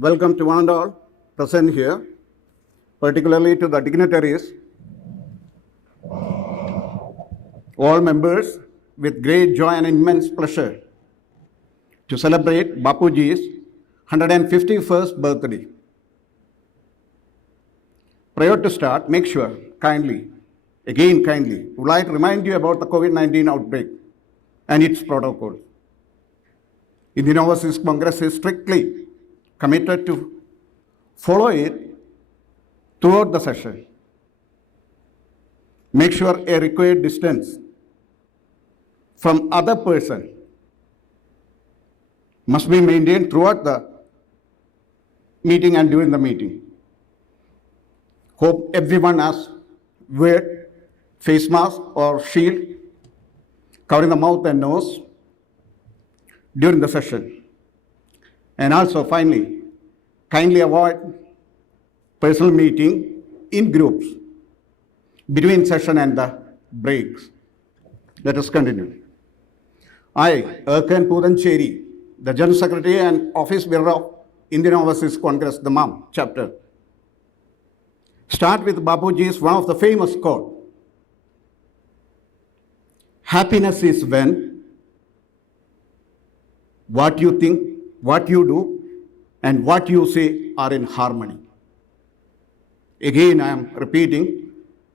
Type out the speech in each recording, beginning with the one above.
welcome to one and all present here, particularly to the dignitaries, all members, with great joy and immense pleasure to celebrate Bapuji's 151st birthday. Prior to start, make sure, kindly, would like to remind you about the COVID-19 outbreak and its protocol. Indian Overseas Congress is strictly committed to follow it throughout the session. Make sure a required distance from other person must be maintained throughout the meeting and during the meeting. Hope everyone has wear face mask or shield covering the mouth and nose during the session. And also, finally, kindly avoid personal meeting in groups between session and the breaks. Let us continue. I, Erkan Pudancheri, the General Secretary and Office Bearer of Indian Overseas Congress, the MAM chapter, start with Bapuji's one of the famous quote. Happiness is when what you think, what you do, and what you say are in harmony. Again, I am repeating,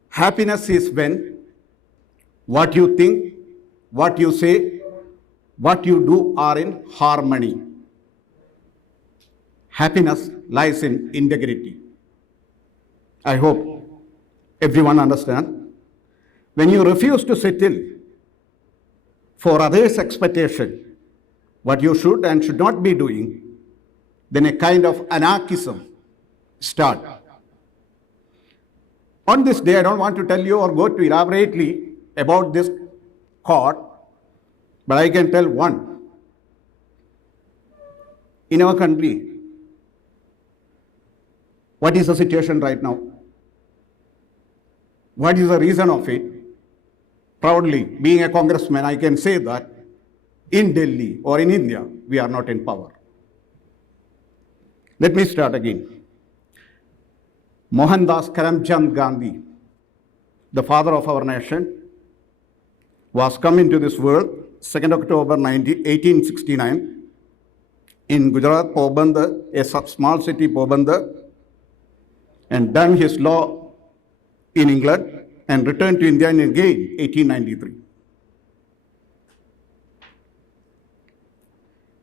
happiness is when what you think, what you say, what you do are in harmony. Happiness lies in integrity. I hope everyone understands. When you refuse to settle for others' expectation, what you should and should not be doing, then a kind of anarchism start. On this day, I don't want to tell you or go to elaborately about this court, but I can tell one. In our country, what is the situation right now? What is the reason of it? Proudly, being a congressman, I can say that in Delhi or in India, we are not in power. Let me start again. Mohandas Karamchand Gandhi, the father of our nation, was come into this world 2nd October 1869 in Gujarat, Porbandar, a small city, Porbandar, and done his law in England and returned to India in again 1893.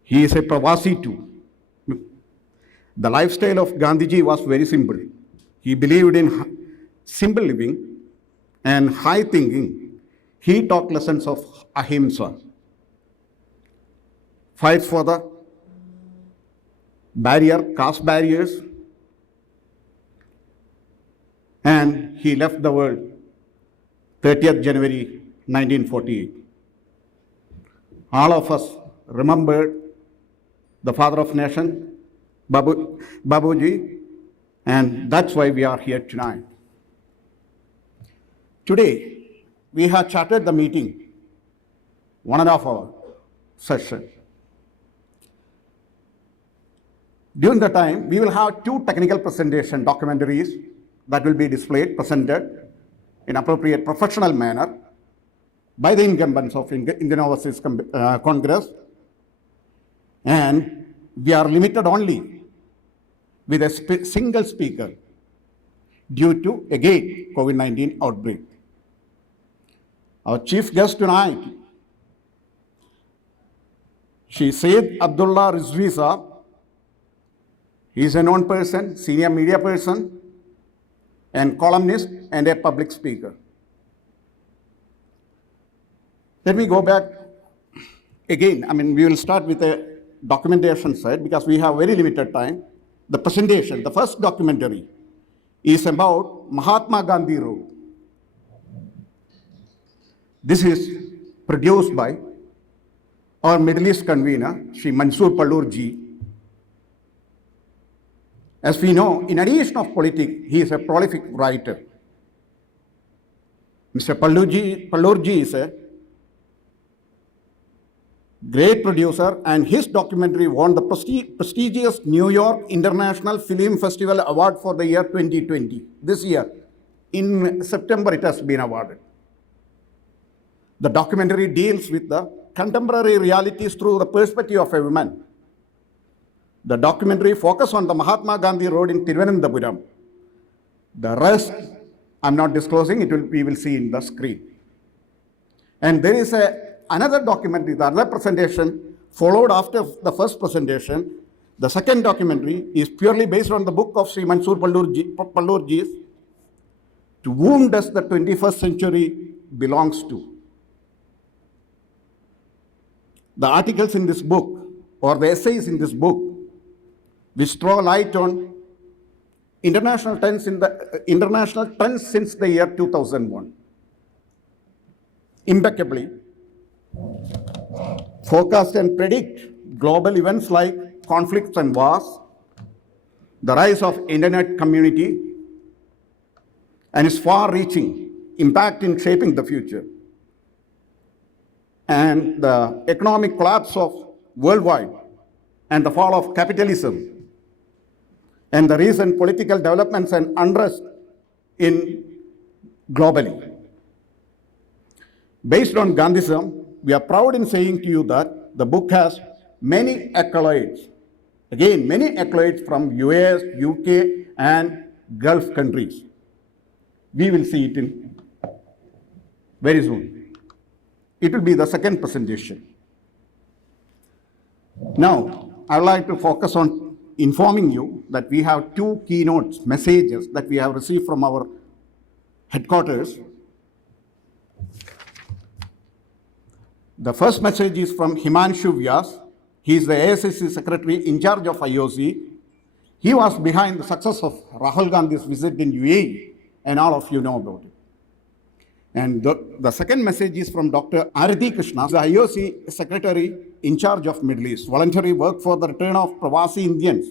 He is a Pravasi too. The lifestyle of Gandhiji was very simple. He believed in simple living and high thinking. He taught lessons of ahimsa, fights for the caste barriers, and he left the world 30th January 1948. All of us remembered the father of nation, Bapuji, and that's why we are here tonight. Today, we have charted the meeting, 1.5 hour session. During the time, we will have 2 technical presentation documentaries that will be displayed, presented in appropriate professional manner by the incumbents of Indian Overseas Congress. And we are limited only with a single speaker due to, again, COVID-19 outbreak. Our chief guest tonight, she Syed Abdullah Rizvi Saab. He is a known person, senior media person, and columnist and a public speaker. Let me go back again. We will start with a documentation side because we have very limited time. The presentation, the first documentary, is about Mahatma Gandhi Road. This is produced by our Middle East convener, Shri Mansoor Pallurji. As we know, in addition of politics, he is a prolific writer. Mr. Pallurji is a great producer, and his documentary won the prestigious New York International Film Festival Award for the year 2020. This year, in September, it has been awarded. The documentary deals with the contemporary realities through the perspective of a woman. The documentary focuses on the Mahatma Gandhi Road in Thiruvananthapuram. The rest, I'm not disclosing, we will see in the screen. And there is another documentary, the other presentation, followed after the first presentation. The second documentary is purely based on the book of Sri Mansoor Pallurji's To Whom Does the 21st Century Belongs To? The articles in this book, or the essays in this book, which throw light on international trends since the year 2001. Impeccably forecast and predict global events like conflicts and wars, the rise of internet community, and its far-reaching impact in shaping the future, and the economic collapse of worldwide and the fall of capitalism, and the recent political developments and unrest in globally. Based on Gandhism, we are proud in saying to you that the book has many accolades. Again, many accolades from US, UK, and Gulf countries. We will see it in very soon. It will be the second presentation. Now, I would like to focus on informing you that we have two keynote messages that we have received from our headquarters. The first message is from Himanshu Vyas. He is the ASIC Secretary in charge of IOC. He was behind the success of Rahul Gandhi's visit in UAE, and all of you know about it. And the second message is from Dr. Arati Krishna, the IOC Secretary in charge of Middle East, voluntary work for the return of Pravasi Indians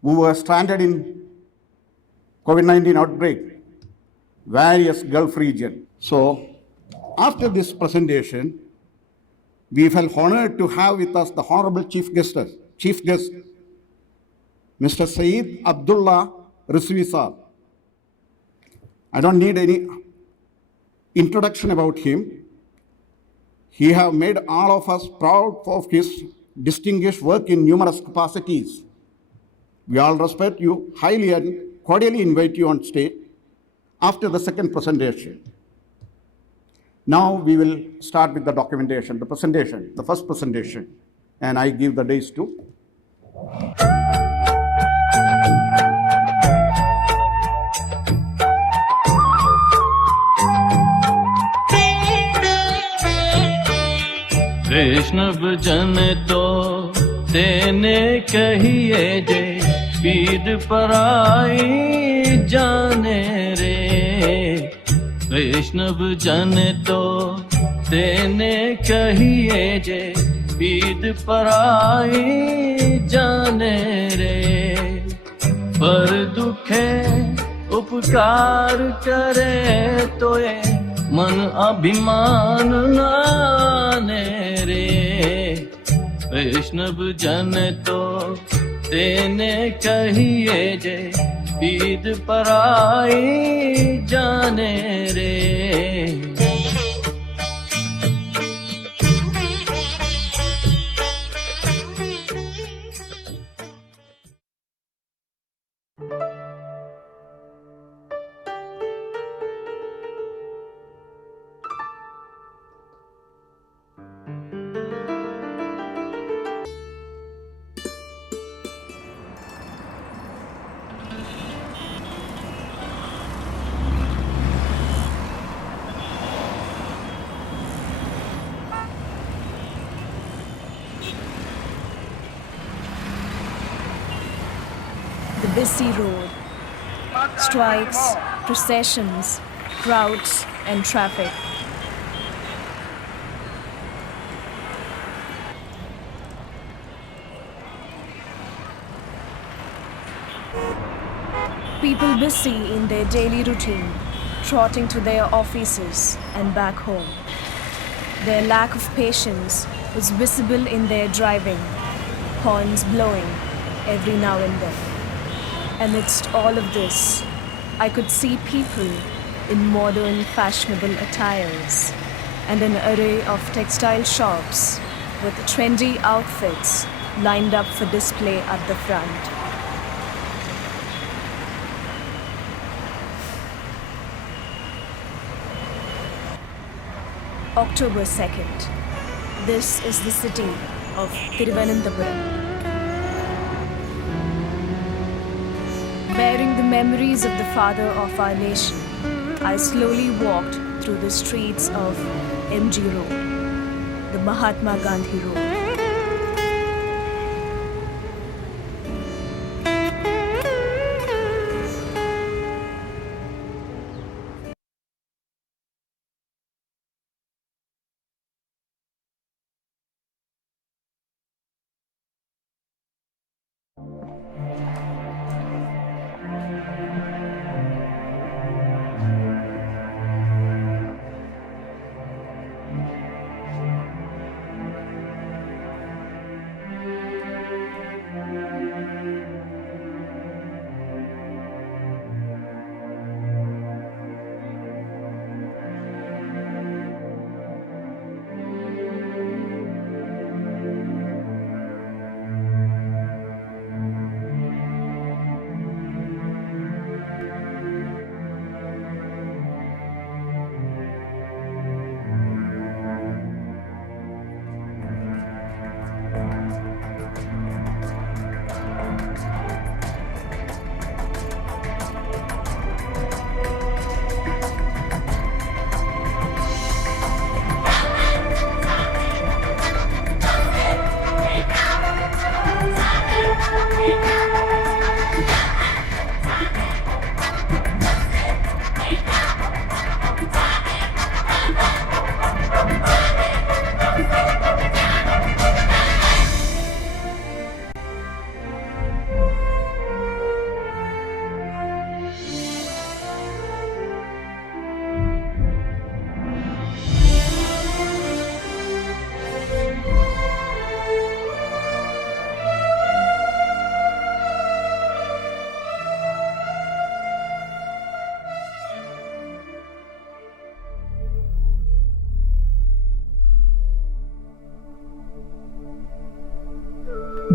who were stranded in COVID-19 outbreak, various Gulf region. So after this presentation, we felt honored to have with us the Honorable Chief Guest, Mr. Saeed Abdullah Rizvi Saab. I don't need any introduction about him. He has made all of us proud of his distinguished work in numerous capacities. We all respect you highly and cordially invite you on stage after the second presentation. Now we will start with the documentation, the presentation, the first presentation, and I give the days to. वैष्णव जन तो तेने कहिए जे पीर पराई जाने रे। वैष्णव जन तो तेने कहिए जे पीर पराई जाने रे। पर दुखे उपकार करे तो ये मन अभिमान नाने रे। वैष्णव जन तो तेने कहिए जे पीर पराई जाने रे। The busy road, strikes, processions, crowds, and traffic. People busy in their daily routine, trotting to their offices and back home. Their lack of patience is visible in their driving, horns blowing every now and then. Amidst all of this, I could see people in modern fashionable attires and an array of textile shops with trendy outfits lined up for display at the front. October 2nd. This is the city of Thiruvananthapuram. Bearing the memories of the father of our nation, I slowly walked through the streets of MG Road, the Mahatma Gandhi Road.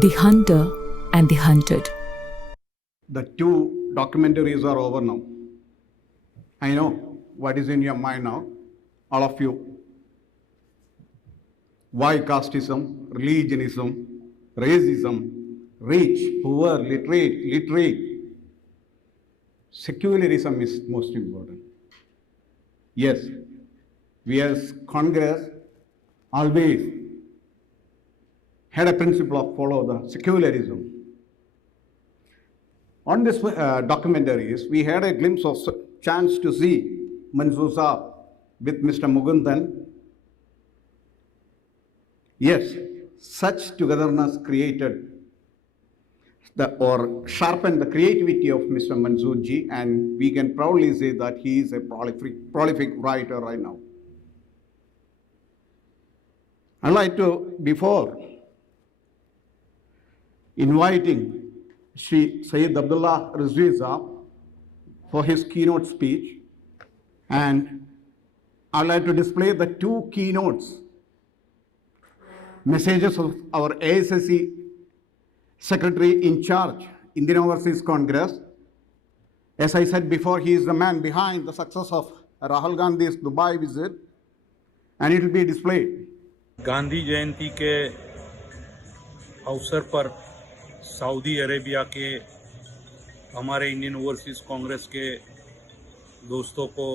The Hunter and the Hunted. The two documentaries are over now. I know what is in your mind now, all of you. Why casteism, religionism, racism, rich, poor, literate. Secularism is most important. Yes, we as Congress always had a principle of follow the secularism. On this documentaries, we had a glimpse of chance to see Manzoor Saab with Mr. Mukundan. Yes, such togetherness created or sharpened the creativity of Mr. Manzoor ji, and we can proudly say that he is a prolific writer right now. I'd like to, before inviting Shri Sayyid Abdullah Rizvi Saab for his keynote speech, and I'd like to display the two keynotes, messages of our ASSC Secretary in charge, Indian Overseas Congress. As I said before, he is the man behind the success of Rahul Gandhi's Dubai visit, and it will be displayed. Gandhi जयंती के अवसर पर Saudi Arabia के हमारे Indian overseas Congress के दोस्तों को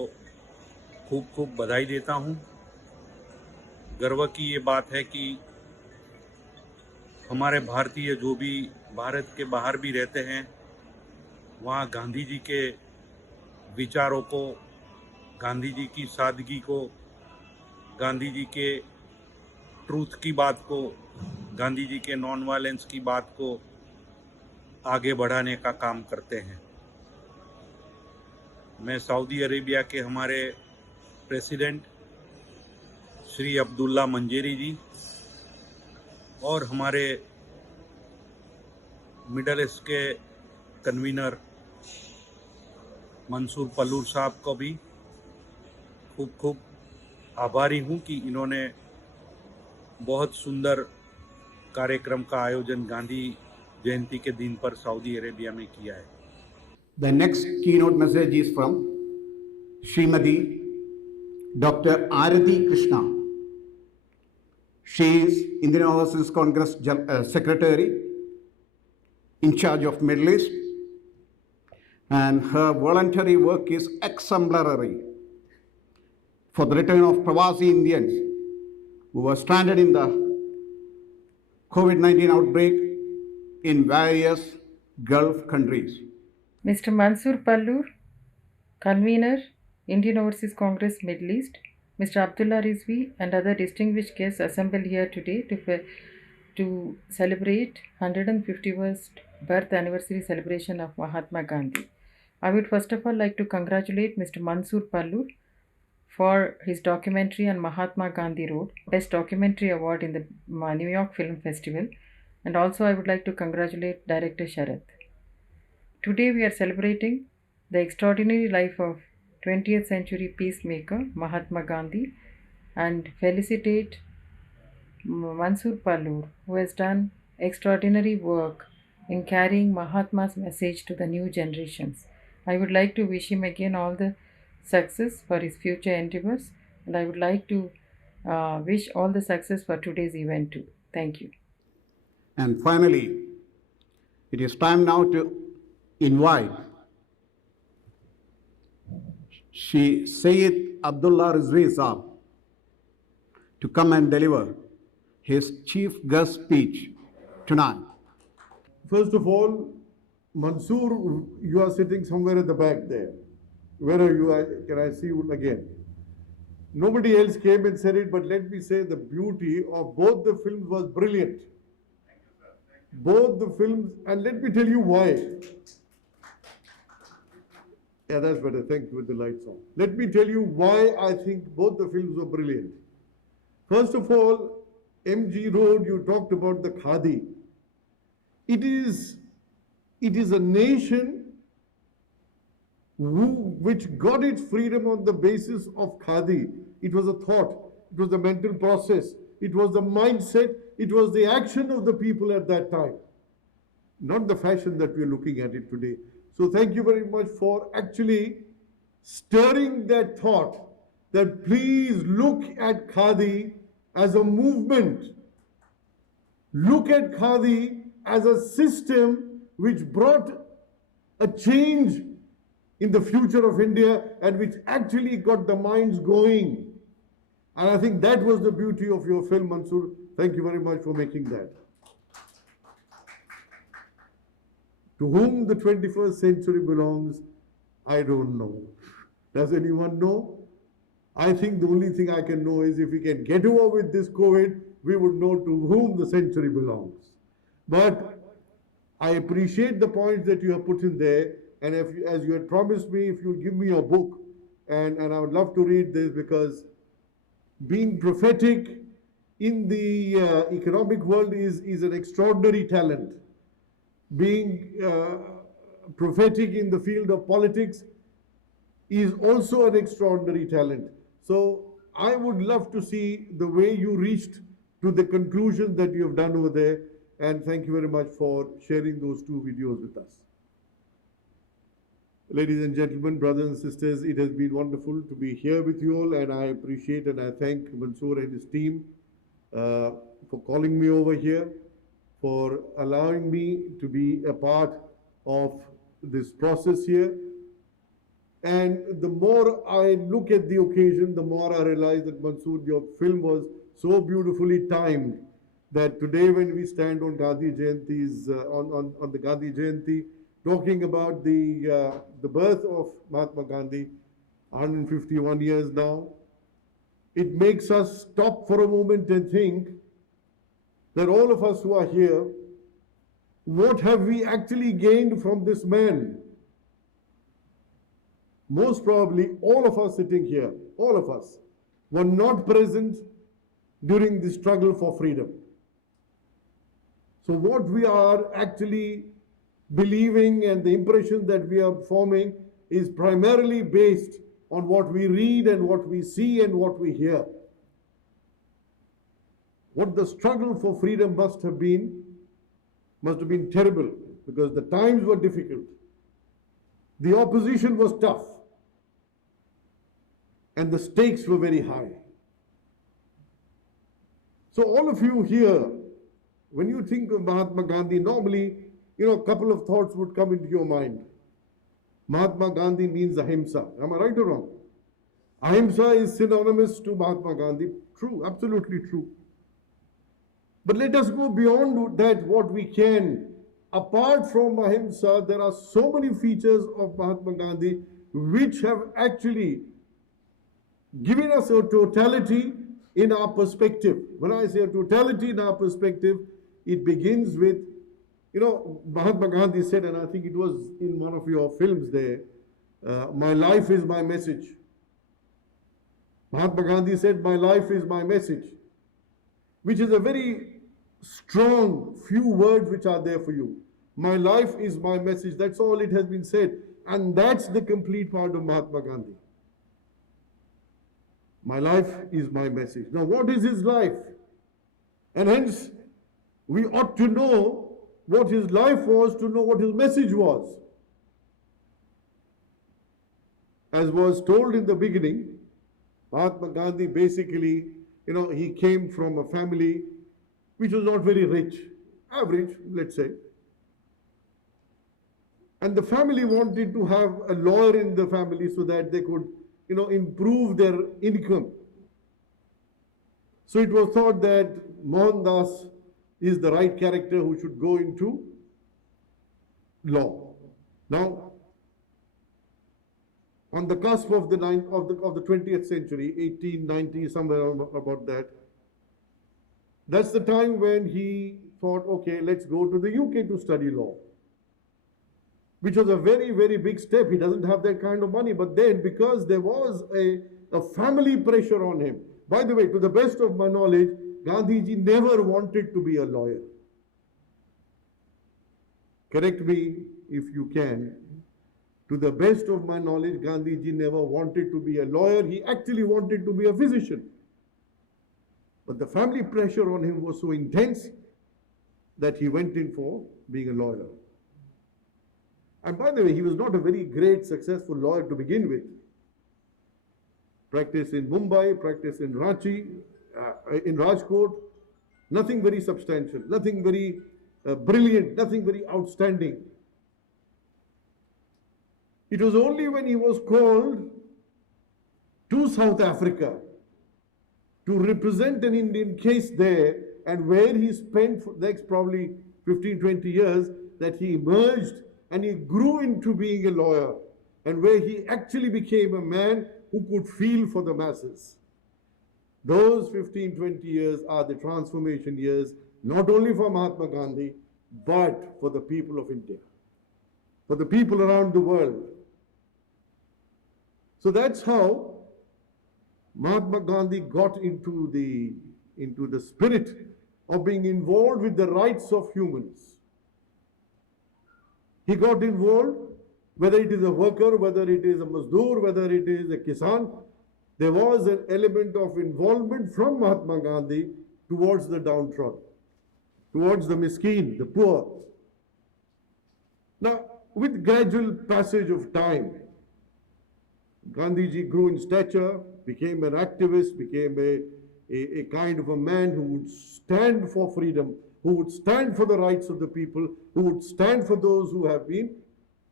खूब खूब बधाई देता हूं। गर्व की ये बात है कि हमारे भारतीय जो भी भारत के बाहर भी रहते हैं, वहाँ गांधी जी के विचारों को, गांधी जी की सादगी को, गांधी जी के ट्रूथ की बात को, गांधी जी के नॉन वायलेंस की बात को आगे बढ़ाने का काम करते हैं। मैं सऊदी अरेबिया के हमारे प्रेसिडेंट श्री अब्दुल्ला मंजेरी जी और हमारे मिडल ईस्ट के कन्वीनर मंसूर पल्लूर साहब को भी खूब खूब आभारी हूँ कि इन्होंने बहुत सुंदर कार्यक्रम का आयोजन गांधी जयंती के दिन पर सऊदी अरेबिया में किया है. The next keynote message is from Srimati Dr. Arathi Krishna. She is Indian Overseas Congress Secretary in charge of Middle East, and her voluntary work is exemplary for the return of Pravasi Indians who were stranded in the COVID-19 outbreak in various Gulf countries. Mr. Mansoor Pallur, Convener, Indian Overseas Congress Middle East, Mr. Abdullah Rizvi and other distinguished guests assembled here today to celebrate 151st birth anniversary celebration of Mahatma Gandhi. I would first of all like to congratulate Mr. Mansoor Pallur for his documentary on Mahatma Gandhi Road, Best Documentary Award in the New York Film Festival, and also I would like to congratulate Director Sharath. Today we are celebrating the extraordinary life of 20th century peacemaker Mahatma Gandhi and felicitate Mansoor Pallur, who has done extraordinary work in carrying Mahatma's message to the new generations. I would like to wish him again all the success for his future endeavors, and I would like to wish all the success for today's event too. Thank you. And finally, it is time now to invite Syed Abdullah Rizvi Saab to come and deliver his chief guest speech tonight. First of all, Mansoor, you are sitting somewhere at the back there. Where are you? Can I see you again? Nobody else came and said it, but let me say the beauty of both the films was brilliant. Both the films, and let me tell you why. Yeah, that's better. Thank you with the lights on. Let me tell you why I think both the films were brilliant. First of all, MG Road, you talked about the Khadi. It is a nation which got its freedom on the basis of Khadi. It was a thought, it was a mental process, it was the mindset, it was the action of the people at that time, not the fashion that we are looking at it today. So thank you very much for actually stirring that thought that please look at Khadi as a movement. Look at Khadi as a system which brought a change in the future of India and which actually got the minds going. And I think that was the beauty of your film, Mansoor. Thank you very much for making that. To whom the 21st century belongs, I don't know. Does anyone know? I think the only thing I can know is if we can get over with this COVID, we would know to whom the century belongs. But I appreciate the points that you have put in there, and as you had promised me, if you give me a book, and I would love to read this, because being prophetic in the economic world is an extraordinary talent. Being prophetic in the field of politics is also an extraordinary talent. So I would love to see the way you reached to the conclusions that you have done over there, and thank you very much for sharing those two videos with us. Ladies and gentlemen, brothers and sisters, it has been wonderful to be here with you all, and I appreciate and I thank Mansoor and his team for calling me over here, for allowing me to be a part of this process here. And the more I look at the occasion, the more I realize that Mansoor, your film was so beautifully timed that today when we stand on Gandhi Jayanti's, on the Gandhi Jayanti, talking about the birth of Mahatma Gandhi, 151 years now, it makes us stop for a moment and think that all of us who are here, what have we actually gained from this man? Most probably all of us sitting here, all of us, were not present during the struggle for freedom. So what we are actually believing and the impression that we are forming is primarily based on what we read and what we see and what we hear. What the struggle for freedom must have been terrible, because the times were difficult. The opposition was tough and the stakes were very high. So all of you here, when you think of Mahatma Gandhi, normally, a couple of thoughts would come into your mind. Mahatma Gandhi means ahimsa. Am I right or wrong? Ahimsa is synonymous to Mahatma Gandhi. True, absolutely true. But let us go beyond that what we can. Apart from ahimsa, there are so many features of Mahatma Gandhi which have actually given us a totality in our perspective. When I say a totality in our perspective, it begins with, Mahatma Gandhi said, and I think it was in one of your films there, my life is my message. Mahatma Gandhi said, my life is my message, which is a very strong few words which are there for you. My life is my message. That's all it has been said. And that's the complete part of Mahatma Gandhi. My life is my message. Now, what is his life? And hence, we ought to know what his life was to know what his message was. As was told in the beginning, Mahatma Gandhi basically, he came from a family which was not very rich, average, let's say. And the family wanted to have a lawyer in the family so that they could, improve their income. So it was thought that Mohandas is the right character who should go into law. Now, on the cusp of the 20th century, 1890, somewhere about that, that's the time when he thought, okay, let's go to the UK to study law, which was a very, very big step. He doesn't have that kind of money. But then, because there was a family pressure on him, by the way, to the best of my knowledge, Gandhiji never wanted to be a lawyer. Correct me if you can. To the best of my knowledge, Gandhiji never wanted to be a lawyer. He actually wanted to be a physician. But the family pressure on him was so intense that he went in for being a lawyer. And by the way, he was not a very great, successful lawyer to begin with. Practiced in Mumbai, practiced in Ranchi, in Rajkot. Nothing very substantial, nothing very brilliant, nothing very outstanding. It was only when he was called to South Africa to represent an Indian case there, and where he spent for the next probably 15-20 years, that he emerged and he grew into being a lawyer, and where he actually became a man who could feel for the masses. Those 15-20 years are the transformation years, not only for Mahatma Gandhi, but for the people of India, for the people around the world. So that's how Mahatma Gandhi got into the spirit of being involved with the rights of humans. He got involved, whether it is a worker, whether it is a mazdoor, whether it is a kisan. There was an element of involvement from Mahatma Gandhi towards the downtrodden, towards the miskeen, the poor. Now, with gradual passage of time, Gandhiji grew in stature, became an activist, became a kind of a man who would stand for freedom, who would stand for the rights of the people, who would stand for those who have been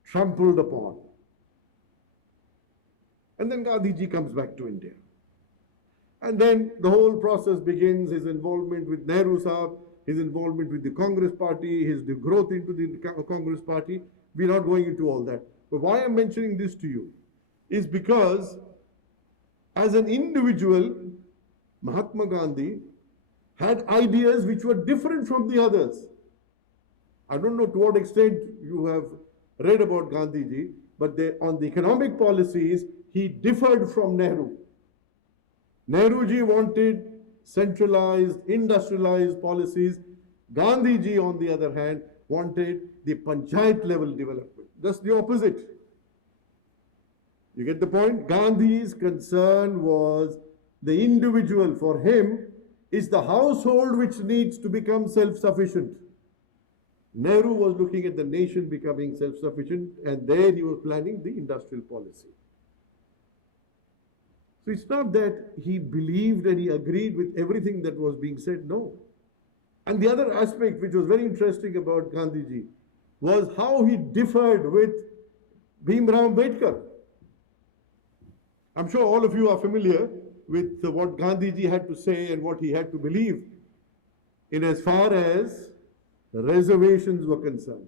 trampled upon. And then Gandhiji comes back to India. And then the whole process begins, his involvement with Nehru Sahab, his involvement with the Congress Party, his growth into the Congress Party. We're not going into all that. But why I'm mentioning this to you is because as an individual, Mahatma Gandhi had ideas which were different from the others. I don't know to what extent you have read about Gandhiji, but on the economic policies, he differed from Nehru. Nehruji wanted centralized, industrialized policies. Gandhiji, on the other hand, wanted the panchayat level development. Just the opposite. You get the point? Gandhi's concern was the individual. For him, is the household which needs to become self-sufficient. Nehru was looking at the nation becoming self-sufficient, and there he was planning the industrial policy. So it's not that he believed and he agreed with everything that was being said, no. And the other aspect which was very interesting about Gandhiji was how he differed with Bhimrao Ambedkar. I'm sure all of you are familiar with what Gandhiji had to say and what he had to believe in as far as reservations were concerned.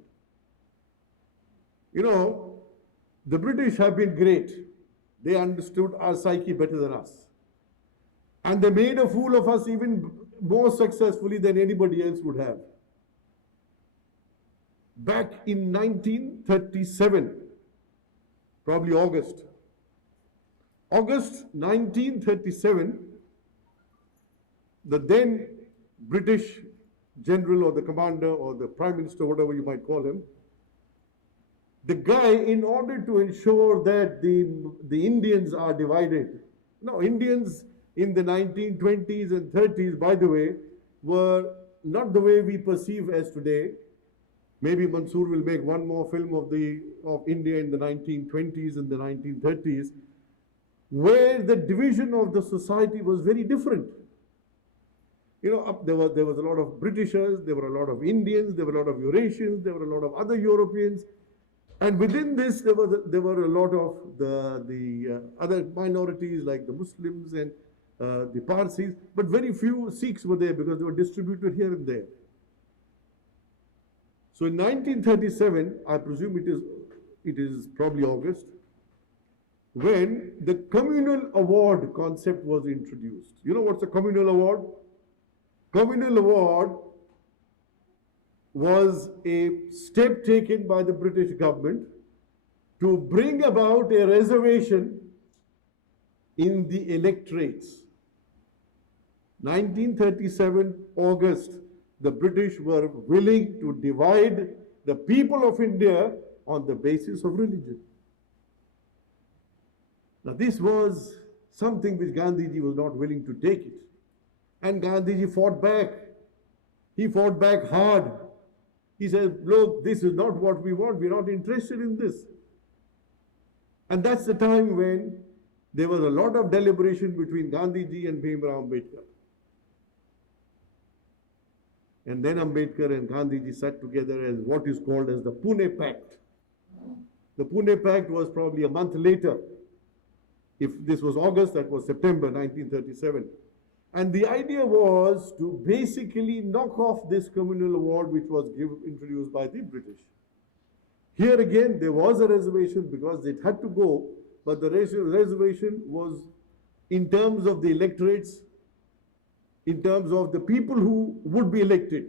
You know, the British have been great. They understood our psyche better than us. And they made a fool of us even more successfully than anybody else would have. Back in 1937, probably August 1937, the then British general or the commander or the prime minister, whatever you might call him, the guy, in order to ensure that the Indians are divided. Now, Indians in the 1920s and 30s, by the way, were not the way we perceive as today. Maybe Mansoor will make one more film of India in the 1920s and the 1930s, where the division of the society was very different. You know, there was a lot of Britishers, there were a lot of Indians, there were a lot of Eurasians, there were a lot of other Europeans, and within this there were a lot of the other minorities like the Muslims and the Parsis, but very few Sikhs were there because they were distributed here and there. So in 1937, I presume it is probably August, when the communal award concept was introduced. You know what's a communal award? Communal award was a step taken by the British government to bring about a reservation in the electorates. 1937 August, the British were willing to divide the people of India on the basis of religion. Now this was something which Gandhiji was not willing to take it. And Gandhiji fought back. He fought back hard. He said, look, this is not what we want. We're not interested in this. And that's the time when there was a lot of deliberation between Gandhiji and Bhimrao Ambedkar. And then Ambedkar and Gandhiji sat together as what is called as the Pune Pact. The Pune Pact was probably a month later. If this was August, that was September 1937. And the idea was to basically knock off this communal award which was introduced by the British. Here again, there was a reservation because it had to go, but the reservation was in terms of the electorates, in terms of the people who would be elected.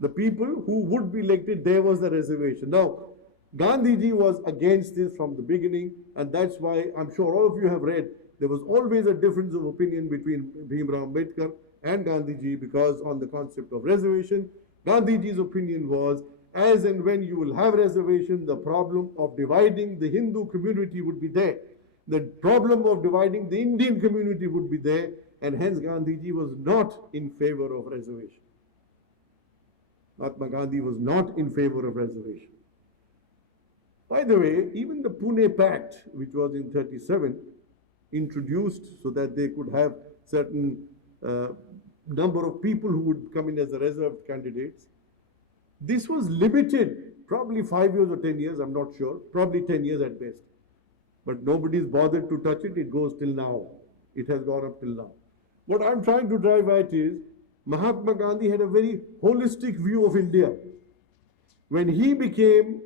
The people who would be elected, there was the reservation. Now, Gandhiji was against this from the beginning, and that's why I'm sure all of you have read, there was always a difference of opinion between Bhimrao Ambedkar and Gandhiji because on the concept of reservation, Gandhiji's opinion was as and when you will have reservation, the problem of dividing the Hindu community would be there. The problem of dividing the Indian community would be there, and hence Gandhiji was not in favor of reservation. Mahatma Gandhi was not in favor of reservation. By the way, even the Pune Pact, which was in 37, introduced so that they could have certain number of people who would come in as a reserved candidates. This was limited, probably 5 years or 10 years, I'm not sure, probably 10 years at best. But nobody's bothered to touch it, it goes till now. It has gone up till now. What I'm trying to drive at is, Mahatma Gandhi had a very holistic view of India. When he became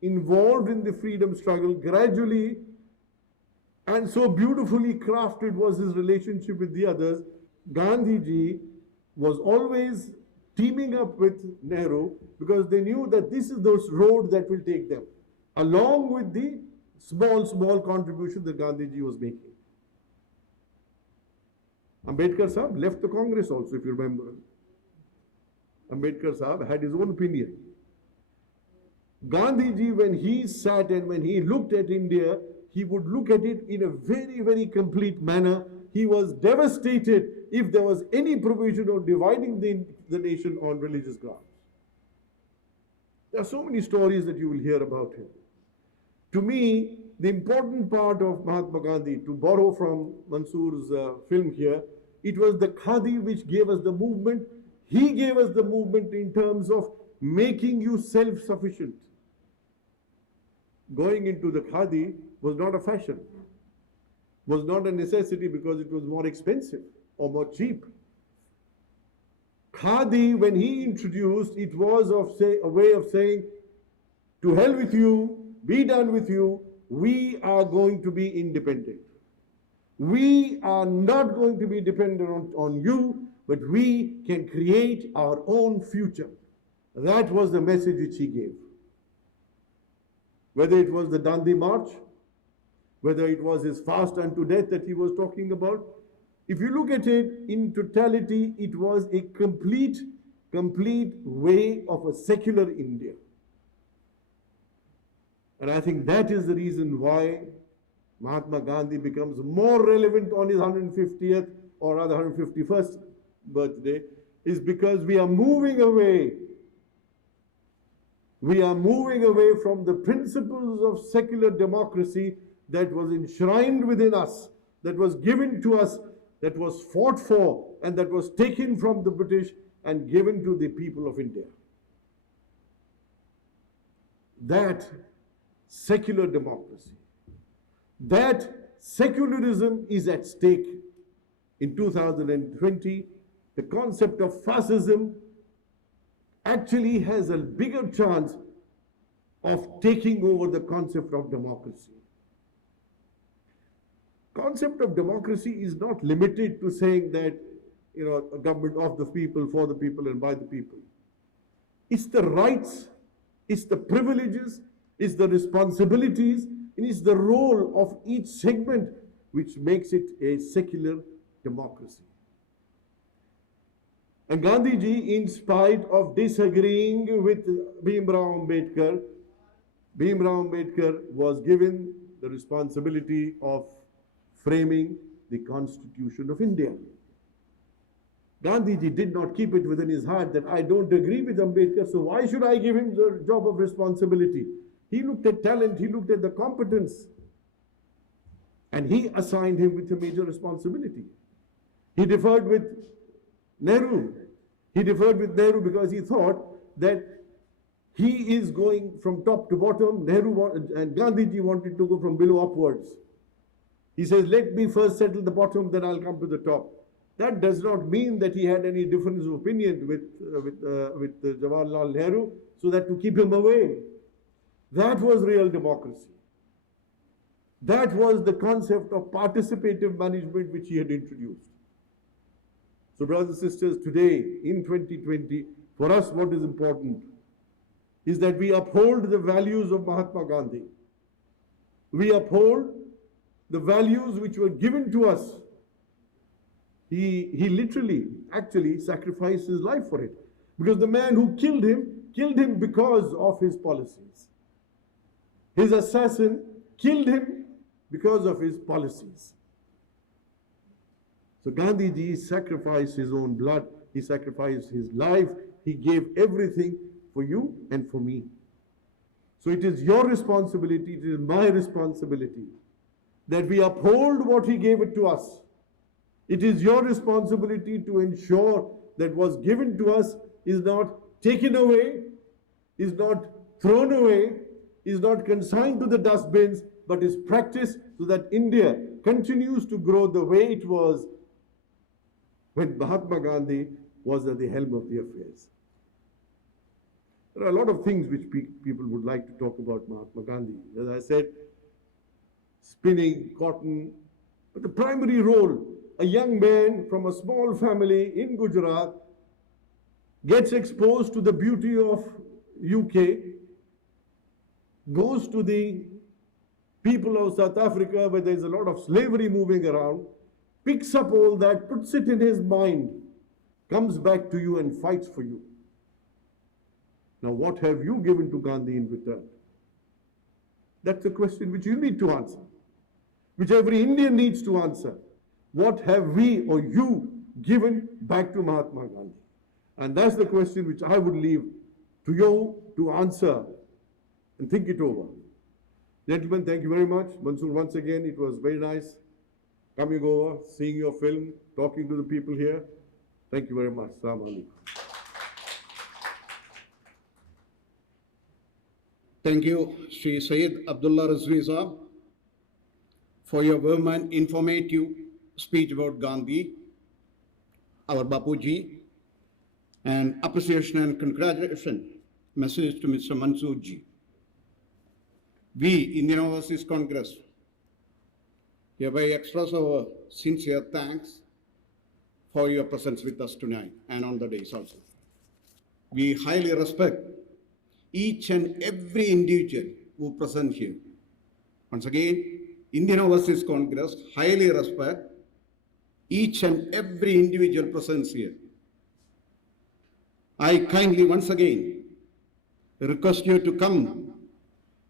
involved in the freedom struggle, gradually, and so beautifully crafted was his relationship with the others, Gandhiji was always teaming up with Nehru because they knew that this is the road that will take them, along with the small contribution that Gandhiji was making. Ambedkar Sahab left the Congress also, if you remember. Ambedkar Sahab had his own opinion. Gandhiji, when he sat and when he looked at India, he would look at it in a very, very complete manner. He was devastated if there was any provision of dividing the nation on religious grounds. There are so many stories that you will hear about him. To me, the important part of Mahatma Gandhi, to borrow from Mansoor's film here, it was the Khadi which gave us the movement. He gave us the movement in terms of making you self-sufficient. Going into the Khadi was not a fashion, was not a necessity because it was more expensive or more cheap. Khadi, when he introduced, it was a way of saying, to hell with you, be done with you, we are going to be independent. We are not going to be dependent on you, but we can create our own future. That was the message which he gave. Whether it was the Dandi March, whether it was his fast unto death that he was talking about, if you look at it in totality, it was a complete way of a secular India. And I think that is the reason why Mahatma Gandhi becomes more relevant on his 150th or rather 151st birthday, is because we are moving away. We are moving away from the principles of secular democracy that was enshrined within us, that was given to us, that was fought for, and that was taken from the British and given to the people of India. That secular democracy, that secularism is at stake. In 2020, the concept of fascism actually has a bigger chance of taking over the concept of democracy. Concept of democracy is not limited to saying that, a government of the people, for the people, and by the people. It's the rights, it's the privileges, it's the responsibilities, and it's the role of each segment which makes it a secular democracy. And Gandhiji, in spite of disagreeing with Bhimrao Ambedkar was given the responsibility of framing the Constitution of India. Gandhiji did not keep it within his heart that I don't agree with Ambedkar, so why should I give him the job of responsibility? He looked at talent, he looked at the competence, and he assigned him with a major responsibility. He deferred with Nehru. He deferred with Nehru because he thought that he is going from top to bottom. Nehru and Gandhiji wanted to go from below upwards. He says, let me first settle the bottom, then I'll come to the top. That does not mean that he had any difference of opinion with Jawaharlal Nehru, so that to keep him away. That was real democracy. That was the concept of participative management which he had introduced. So brothers and sisters, today in 2020, for us what is important is that we uphold the values of Mahatma Gandhi. We uphold the values which were given to us. He literally, actually sacrificed his life for it. Because the man who killed him because of his policies. His assassin killed him because of his policies. So Gandhiji sacrificed his own blood, he sacrificed his life, he gave everything for you and for me. So it is your responsibility, it is my responsibility that we uphold what he gave it to us. It is your responsibility to ensure that what's given to us is not taken away, is not thrown away, is not consigned to the dustbins, but is practiced so that India continues to grow the way it was when Mahatma Gandhi was at the helm of the affairs. There are a lot of things which people would like to talk about Mahatma Gandhi. As I said, spinning cotton, but the primary role, a young man from a small family in Gujarat gets exposed to the beauty of UK, goes to the people of South Africa where there's a lot of slavery moving around, picks up all that, puts it in his mind, comes back to you and fights for you. Now, what have you given to Gandhi in return? That's a question which you need to answer, which every Indian needs to answer. What have we or you given back to Mahatma Gandhi? And that's the question which I would leave to you to answer and think it over. Gentlemen, thank you very much. Mansoor, once again, it was very nice coming over, seeing your film, talking to the people here. Thank you very much. Assalamu alaikum. Thank you, Sri Syed Abdullah Rizvi Saab, for your warm and informative speech about Gandhi, our Bapuji, and appreciation and congratulation message to Mr. Mansoor ji. We, Indian Overseas Congress, hereby express our sincere thanks for your presence with us tonight and on the days also. We highly respect each and every individual who present here. Once again, Indian Overseas Congress highly respect each and every individual present here. I kindly once again request you to come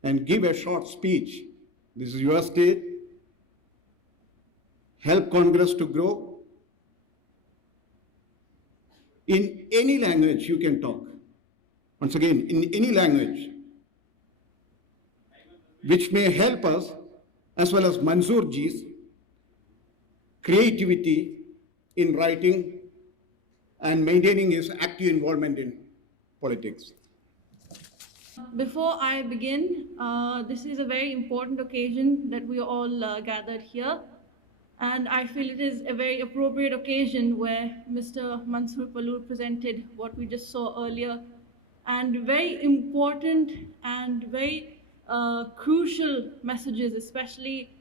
and give a short speech. This is your state. Help Congress to grow. In any language you can talk. Once again, in any language, which may help us, as well as Mansoor ji's creativity in writing and maintaining his active involvement in politics. Before I begin, this is a very important occasion that we are all gathered here. And I feel it is a very appropriate occasion where Mr. Mansoor Pallur presented what we just saw earlier, and very important and very crucial messages, especially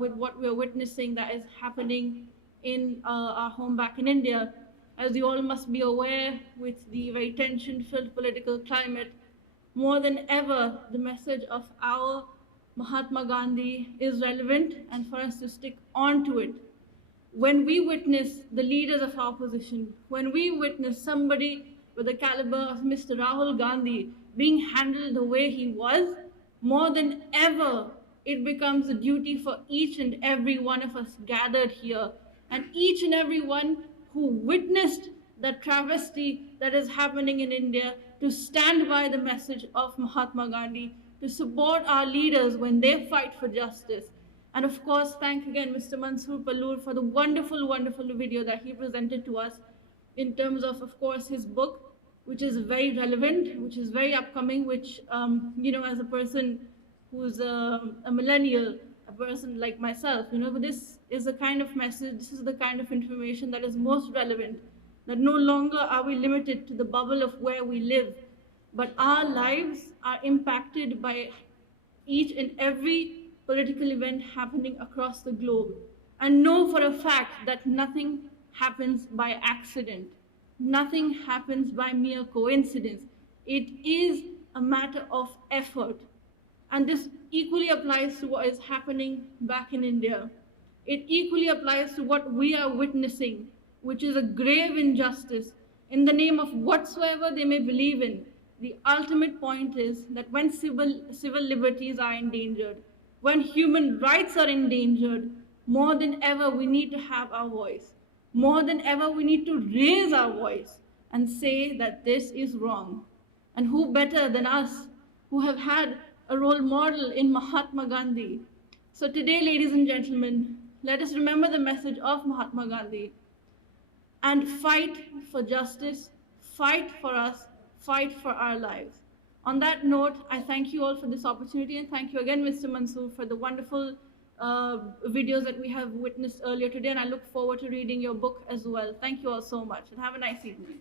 with what we're witnessing that is happening in our home back in India. As you all must be aware, with the very tension-filled political climate, more than ever, the message of our Mahatma Gandhi is relevant, and for us to stick on to it. When we witness the leaders of our opposition, when we witness somebody with the caliber of Mr. Rahul Gandhi being handled the way he was, more than ever, it becomes a duty for each and every one of us gathered here, and each and every one who witnessed that travesty that is happening in India, to stand by the message of Mahatma Gandhi, to support our leaders when they fight for justice. And of course, thank again Mr. Mansoor Pallur for the wonderful, wonderful video that he presented to us in terms of course, his book, which is very relevant, which is very upcoming, which, as a person who's a millennial, a person like myself, this is the kind of message, this is the kind of information that is most relevant, that no longer are we limited to the bubble of where we live, but our lives are impacted by each and every political event happening across the globe. And know for a fact that nothing happens by accident. Nothing happens by mere coincidence. It is a matter of effort. And this equally applies to what is happening back in India. It equally applies to what we are witnessing, which is a grave injustice in the name of whatsoever they may believe in. The ultimate point is that when civil liberties are endangered, when human rights are endangered, more than ever we need to have our voice. More than ever we need to raise our voice and say that this is wrong. And who better than us, who have had a role model in Mahatma Gandhi. So today, ladies and gentlemen, let us remember the message of Mahatma Gandhi and fight for justice, fight for us, fight for our lives. On that note, I thank you all for this opportunity, and thank you again, Mr. Mansoor, for the wonderful videos that we have witnessed earlier today, and I look forward to reading your book as well. Thank you all so much, and have a nice evening.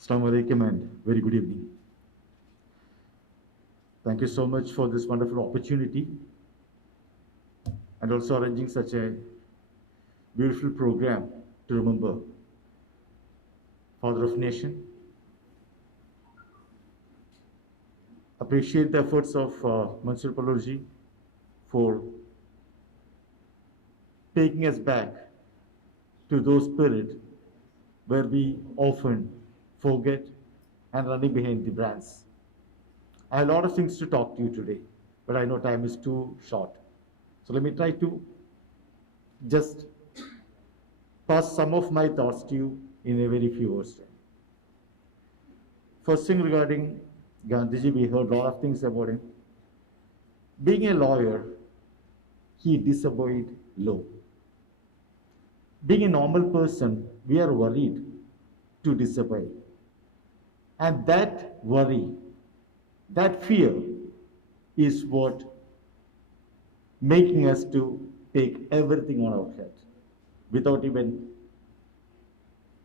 Assalamu alaikum and very good evening. Thank you so much for this wonderful opportunity and also arranging such a beautiful program to remember Father of Nation. Appreciate the efforts of Mansoor Pallur ji for taking us back to those periods where we often forget, and running behind the brands. I have a lot of things to talk to you today, but I know time is too short. So let me try to just pass some of my thoughts to you in a very few words. First thing regarding Gandhiji, we heard a lot of things about him. Being a lawyer, he disobeyed law. Being a normal person, we are worried to disobey. And that worry, that fear is what making us to take everything on our head without even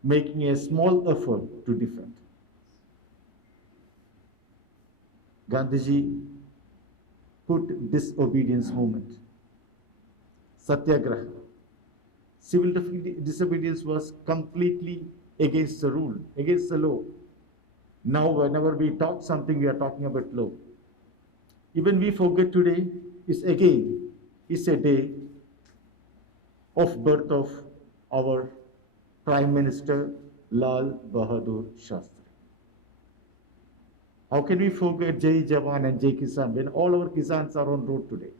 making a small effort to defend. Gandhiji put disobedience movement, satyagraha. Civil disobedience was completely against the rule, against the law. Now, whenever we talk something, we are talking about law. Even we forget today is a day of birth of our Prime Minister Lal Bahadur Shastri. How can we forget Jai Jawan and Jai Kisan when all our Kisans are on road today?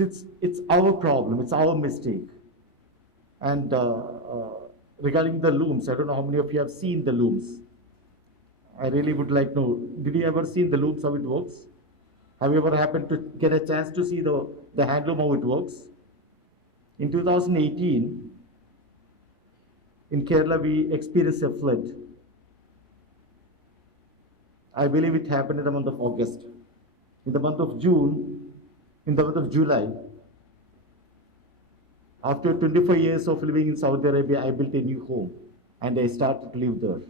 It's our problem, it's our mistake. And regarding the looms, I don't know how many of you have seen the looms. I really would like to know, did you ever see the looms, how it works? Have you ever happened to get a chance to see the handloom, how it works? In 2018, in Kerala, we experienced a flood. I believe it happened in the month of August. In the month of July, after 25 years of living in Saudi Arabia, I built a new home and I started to live there.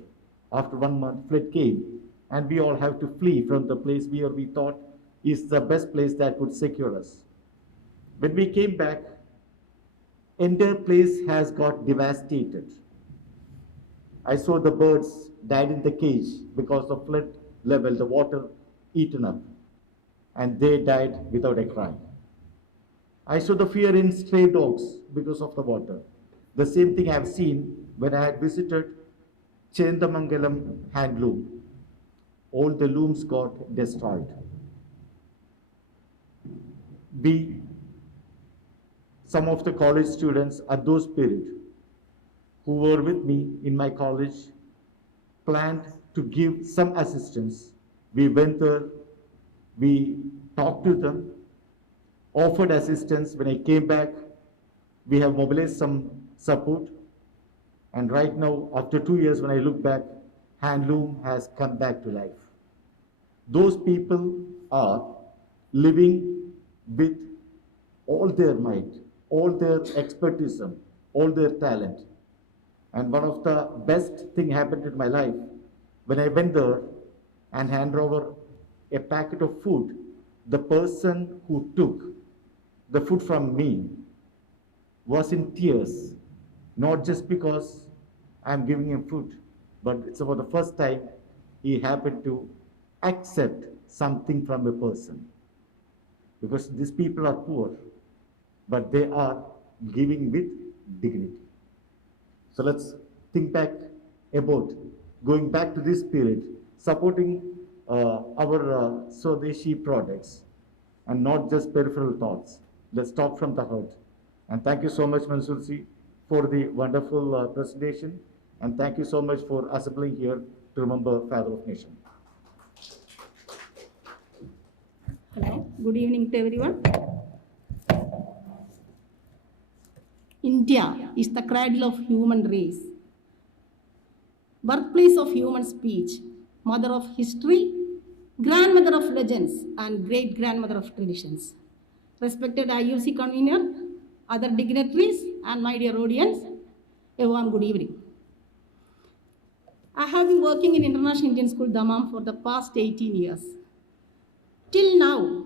After 1 month, flood came and we all have to flee from the place where we thought is the best place that would secure us. When we came back, entire place has got devastated. I saw the birds died in the cage because of flood level, the water eaten up, and they died without a cry. I saw the fear in stray dogs because of the water. The same thing I have seen when I had visited Chendamangalam handloom. All the looms got destroyed. Some of the college students at those periods who were with me in my college planned to give some assistance. We went there, we talked to them, offered assistance. When I came back, we have mobilized some support. And right now, after 2 years, when I look back, handloom has come back to life. Those people are living with all their might, all their expertise, all their talent. And one of the best thing happened in my life, when I went there and handed over a packet of food, the person who took the food from me was in tears, not just because I'm giving him food, but it's about the first time he happened to accept something from a person. Because these people are poor, but they are giving with dignity. So let's think back about going back to this period, supporting our Swadeshi products and not just peripheral thoughts. Let's talk from the heart. And thank you so much, Mansoor Ji, for the wonderful presentation. And thank you so much for assembling here to remember Father of Nation. Hello, good evening to everyone. India is the cradle of human race, birthplace of human speech, mother of history, grandmother of legends, and great-grandmother of traditions. Respected IUC convener, other dignitaries, and my dear audience, a warm good evening. I have been working in International Indian School, Dammam, for the past 18 years. Till now,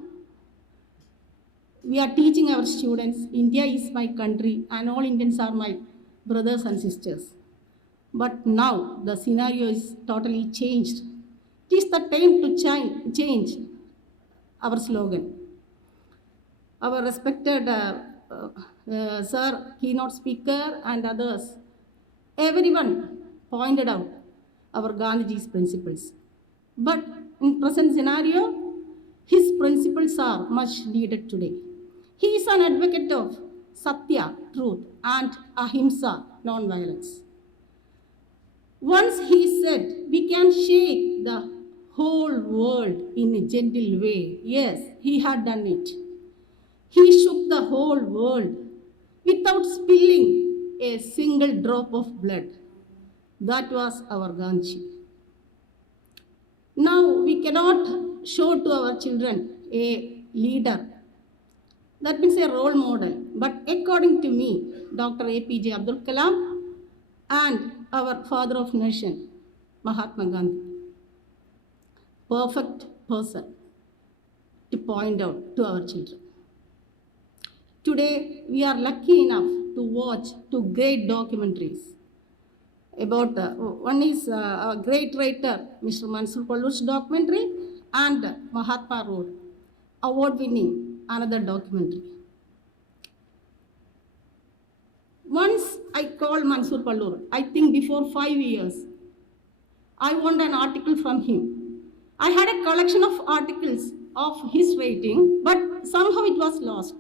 we are teaching our students, India is my country and all Indians are my brothers and sisters. But now the scenario is totally changed. It is the time to change our slogan. Our respected sir, keynote speaker and others, everyone pointed out our Gandhiji's principles. But in present scenario, his principles are much needed today. He is an advocate of Satya, truth, and Ahimsa, non-violence. Once he said, we can shake the whole world in a gentle way. Yes, he had done it. He shook the whole world without spilling a single drop of blood. That was our Gandhi. Now we cannot show to our children a leader. That means a role model. But according to me, Dr. APJ Abdul Kalam and our father of nation, Mahatma Gandhi, perfect person to point out to our children. Today, we are lucky enough to watch two great documentaries about, one is a great writer, Mr. Mansur Pallur's documentary, and Mahatma Road, award-winning, another documentary. Once I called Mansur Pallur, I think before 5 years, I want an article from him. I had a collection of articles of his writing, but somehow it was lost.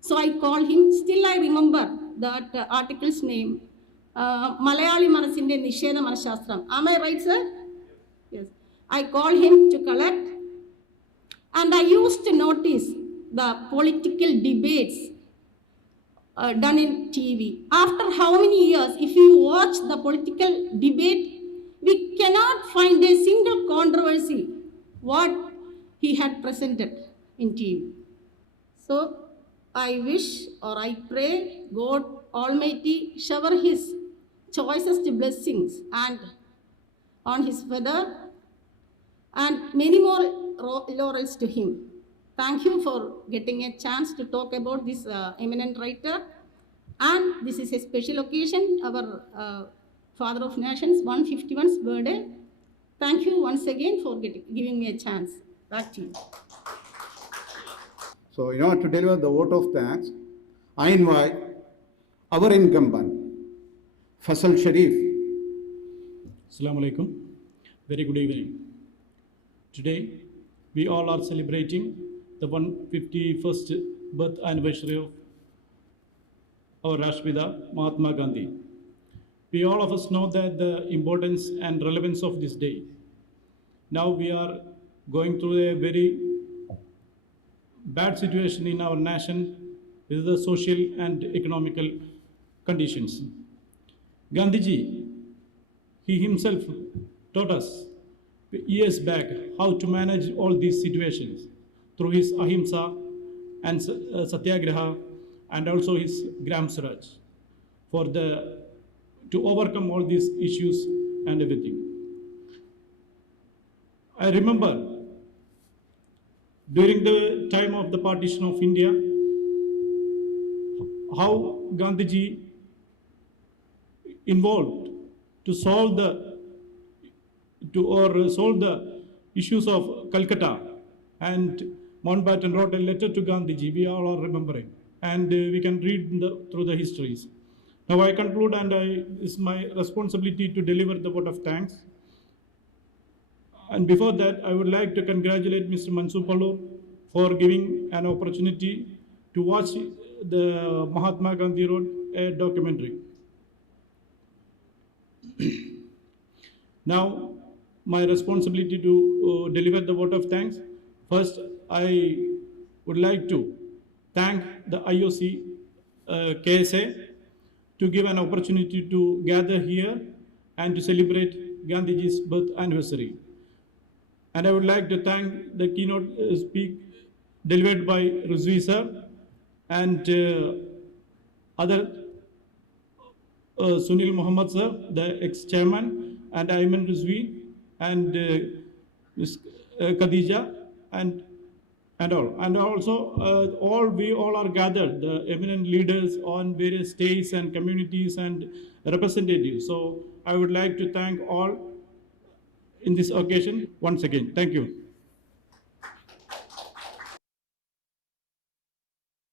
So I called him. Still I remember that article's name, Malayali Manasinde Nisheda Manashastram. Am I right, sir? Yes. I called him to collect, and I used to notice the political debates done in TV. After how many years, if you watch the political debate, we cannot find a single controversy what he had presented in TV. So I wish or I pray God Almighty shower his choicest blessings and on his feather and many more laurels to him. Thank you for getting a chance to talk about this eminent writer. And this is a special occasion, our Father of Nations 151st birthday. Thank you once again for giving me a chance. Back to you. So, in order to deliver the vote of thanks, I invite our incumbent, Faisal Sharif. Assalamu alaikum. Very good evening. Today, we all are celebrating the 151st birth anniversary of our Rashtrapita Mahatma Gandhi. We all of us know that the importance and relevance of this day. Now we are going through a very bad situation in our nation with the social and economical conditions. Gandhiji, he himself taught us years back how to manage all these situations through his ahimsa and satyagraha and also his Gram Swaraj to overcome all these issues and everything. I remember during the time of the partition of India, how Gandhiji involved to solve the issues of Calcutta, and Mountbatten wrote a letter to Gandhiji. We all are remembering, and we can read through the histories. Now I conclude, and it's my responsibility to deliver the vote of thanks. And before that, I would like to congratulate Mr. Mansur Pallur for giving an opportunity to watch the Mahatma Gandhi Road documentary. Now, my responsibility to deliver the vote of thanks. First, I would like to thank the IOC KSA to give an opportunity to gather here and to celebrate Gandhiji's birth anniversary. And I would like to thank the keynote speak delivered by Ruzvi sir and other Sunil Muhammad sir, the ex-chairman, and Ayman Ruzvi and Ms. Khadija and all. And also we all are gathered, the eminent leaders on various states and communities and representatives. So I would like to thank all in this occasion once again. Thank you.